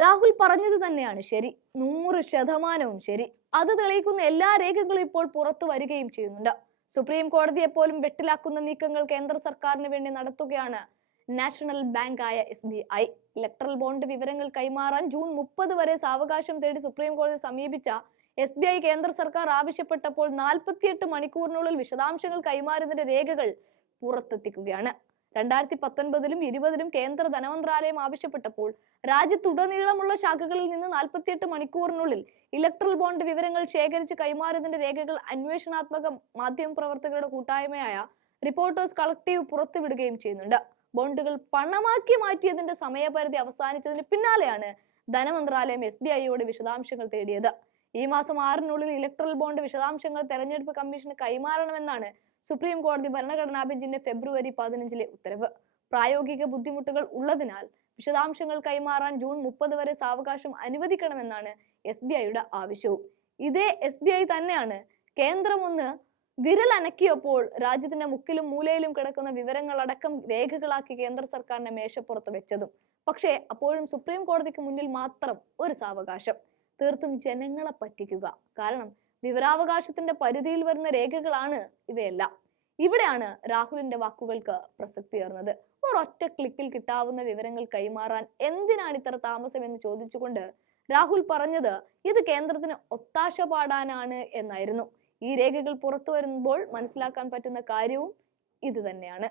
രാഹുൽ പറഞ്ഞത് തന്നെയാണ്. ശരി നൂറ് ശതമാനവും ശരി. അത് തെളിയിക്കുന്ന എല്ലാ രേഖകളും ഇപ്പോൾ പുറത്തു വരികയും ചെയ്യുന്നുണ്ട്. സുപ്രീം കോടതിയെ പോലും വെട്ടിലാക്കുന്ന നീക്കങ്ങൾ കേന്ദ്ര സർക്കാരിന് വേണ്ടി നടത്തുകയാണ് നാഷണൽ ബാങ്ക് ആയ S B I. Electoral bond വിവരങ്ങൾ കൈമാറാൻ ജൂൺ മുപ്പത് വരെ സാവകാശം തേടി സുപ്രീം കോടതി സമീപിച്ച എസ് ബി ഐ കേന്ദ്ര സർക്കാർ ആവശ്യപ്പെട്ടപ്പോൾ നാൽപ്പത്തിയെട്ട് മണിക്കൂറിനുള്ളിൽ വിശദാംശങ്ങൾ കൈമാറുന്നതിന്റെ രേഖകൾ പുറത്തെത്തിക്കുകയാണ്. രണ്ടായിരത്തി പത്തൊൻപതിലും ഇരുപതിലും കേന്ദ്ര ധനമന്ത്രാലയം ആവശ്യപ്പെട്ടപ്പോൾ രാജ്യത്തുടനീളമുള്ള ശാഖകളിൽ നിന്ന് നാൽപ്പത്തിയെട്ട് മണിക്കൂറിനുള്ളിൽ ഇലക്ട്രൽ ബോണ്ട് വിവരങ്ങൾ ശേഖരിച്ച് കൈമാറിയതിന്റെ രേഖകൾ അന്വേഷണാത്മക മാധ്യമ പ്രവർത്തകരുടെ കൂട്ടായ്മയായ റിപ്പോർട്ടേഴ്സ് കളക്ടീവ് പുറത്തുവിടുകയും ചെയ്യുന്നുണ്ട്. ബോണ്ടുകൾ പണമാക്കി മാറ്റിയതിന്റെ സമയപരിധി അവസാനിച്ചതിന് പിന്നാലെയാണ് ധനമന്ത്രാലയം എസ് ബി ഐയോട് വിശദാംശങ്ങൾ തേടിയത്. ഈ മാസം ആറിനുള്ളിൽ ഇലക്ട്രൽ ബോണ്ട് വിശദാംശങ്ങൾ തെരഞ്ഞെടുപ്പ് കമ്മീഷന് കൈമാറണമെന്നാണ് സുപ്രീം കോടതി ഭരണഘടനാ ബെഞ്ചിന്റെ ഫെബ്രുവരി പതിനഞ്ചിലെ ഉത്തരവ്. പ്രായോഗിക ബുദ്ധിമുട്ടുകൾ ഉള്ളതിനാൽ വിശദാംശങ്ങൾ കൈമാറാൻ ജൂൺ മുപ്പത് വരെ സാവകാശം അനുവദിക്കണമെന്നാണ് എസ് ബി ഐയുടെ ആവശ്യവും. ഇതേ എസ് ബി ഐ തന്നെയാണ് കേന്ദ്രം ഒന്ന് വിരൽ അനക്കിയപ്പോൾ രാജ്യത്തിന്റെ മുക്കിലും മൂലയിലും കിടക്കുന്ന വിവരങ്ങളടക്കം രേഖകളാക്കി കേന്ദ്ര സർക്കാരിന്റെ മേശപ്പുറത്ത് വെച്ചതും. പക്ഷേ അപ്പോഴും സുപ്രീം കോടതിക്ക് മുന്നിൽ മാത്രം ഒരു സാവകാശം. തീർത്തും ജനങ്ങളെ പറ്റിക്കുക. കാരണം വിവരാവകാശത്തിന്റെ പരിധിയിൽ വരുന്ന രേഖകളാണ് ഇവയെല്ലാം. ഇവിടെയാണ് രാഹുലിന്റെ വാക്കുകൾക്ക് പ്രസക്തിയേറുന്നത് ഒരൊറ്റ ക്ലിക്കിൽ കിട്ടാവുന്ന വിവരങ്ങൾ കൈമാറാൻ എന്തിനാണ് ഇത്ര താമസം എന്ന് ചോദിച്ചുകൊണ്ട് രാഹുൽ പറഞ്ഞത് ഇത് കേന്ദ്രത്തിന് ഒത്താശ പാടാനാണ് എന്നായിരുന്നു. ഈ രേഖകൾ പുറത്തു വരുമ്പോൾ മനസ്സിലാക്കാൻ പറ്റുന്ന കാര്യവും ഇത് തന്നെയാണ്.